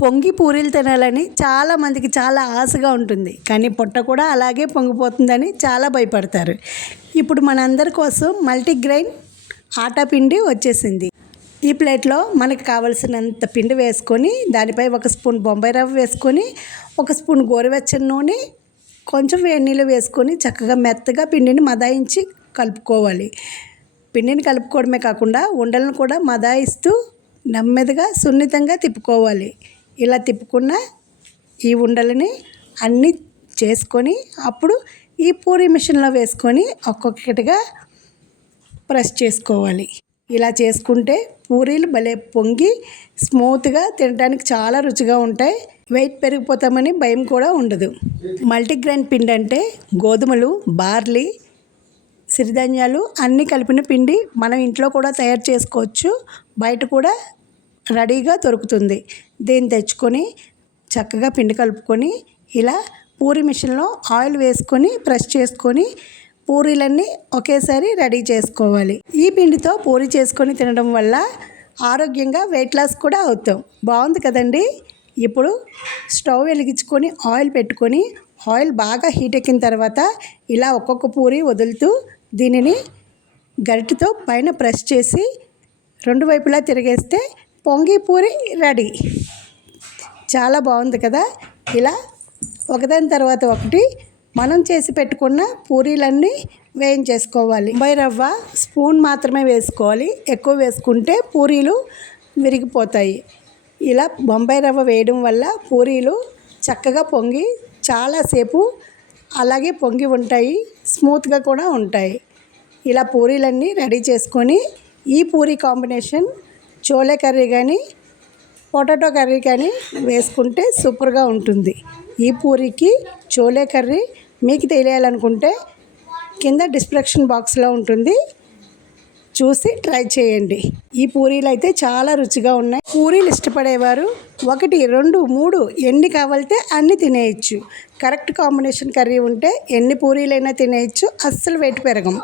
పొంగి పూరీలు తినాలని చాలామందికి చాలా ఆశగా ఉంటుంది. కానీ పొట్ట కూడా అలాగే పొంగిపోతుందని చాలా భయపడతారు. ఇప్పుడు మనందరి కోసం మల్టీగ్రెయిన్ ఆటా పిండి వచ్చేసింది. ఈ ప్లేట్లో మనకు కావలసినంత పిండి వేసుకొని దానిపై 1 స్పూన్ బొంబాయి రవ్వ వేసుకొని 1 స్పూన్ గోరువెచ్చని నూనె కొంచెం వేడి నీళ్ళు వేసుకొని చక్కగా మెత్తగా పిండిని మదాయించి కలుపుకోవాలి. పిండిని కలుపుకోవడమే కాకుండా ఉండలను కూడా మదాయిస్తూ నెమ్మదిగా సున్నితంగా తిప్పుకోవాలి. ఇలా తిప్పుకున్న ఈ ఉండలని అన్నీ చేసుకొని అప్పుడు ఈ పూరీ మిషన్లో వేసుకొని ఒక్కొక్కటిగా ప్రెస్ చేసుకోవాలి. ఇలా చేసుకుంటే పూరీలు భలే పొంగి స్మూత్గా తినడానికి చాలా రుచిగా ఉంటాయి. వెయిట్ పెరిగిపోతామని భయం కూడా ఉండదు. మల్టీగ్రెయిన్ పిండి అంటే గోధుమలు, బార్లీ, సిరిధాన్యాలు అన్నీ కలిపిన పిండి. మనం ఇంట్లో కూడా తయారు చేసుకోవచ్చు. బయట కూడా రెడీగా దొరుకుతుంది. దీన్ని తెచ్చుకొని చక్కగా పిండి కలుపుకొని ఇలా పూరీ మిషన్లో ఆయిల్ వేసుకొని ప్రెస్ చేసుకొని పూరీలన్నీ ఒకేసారి రెడీ చేసుకోవాలి. ఈ పిండితో పూరీ చేసుకొని తినడం వల్ల ఆరోగ్యంగా వెయిట్ లాస్ కూడా అవుతాం. బాగుంది కదండి. ఇప్పుడు స్టవ్ వెలిగించుకొని ఆయిల్ పెట్టుకొని ఆయిల్ బాగా హీట్ ఎక్కిన తర్వాత ఇలా ఒక్కొక్క పూరీ వదులుతూ దీనిని గరిటెతో పైన ప్రెస్ చేసి 2 వైపులా తిరిగేస్తే పొంగి పూరి రెడీ. చాలా బాగుంది కదా. ఇలా ఒకదాని తర్వాత ఒకటి మనం చేసి పెట్టుకున్న పూరీలన్నీ వేయించేసుకోవాలి. బొంబాయి రవ్వ స్పూన్ మాత్రమే వేసుకోవాలి. ఎక్కువ వేసుకుంటే పూరీలు విరిగిపోతాయి. ఇలా బొంబాయి రవ్వ వేయడం వల్ల పూరీలు చక్కగా పొంగి చాలాసేపు అలాగే పొంగి ఉంటాయి. స్మూత్గా కూడా ఉంటాయి. ఇలా పూరీలన్నీ రెడీ చేసుకొని ఈ పూరీ కాంబినేషన్ చోలే కర్రీ కానీ పొటాటో కర్రీ కానీ వేసుకుంటే సూపర్గా ఉంటుంది. ఈ పూరీకి చోలే కర్రీ మీకు తెలియాలనుకుంటే కింద డిస్క్రిప్షన్ బాక్స్లో ఉంటుంది, చూసి ట్రై చేయండి. ఈ పూరీలు అయితే చాలా రుచిగా ఉన్నాయి. పూరీలు ఇష్టపడేవారు 1, 2, 3 ఎన్ని కావాలితే అన్ని తినేయచ్చు. కరెక్ట్ కాంబినేషన్ కర్రీ ఉంటే ఎన్ని పూరీలైనా తినేయచ్చు. అస్సలు వెయిట్ పెరగం.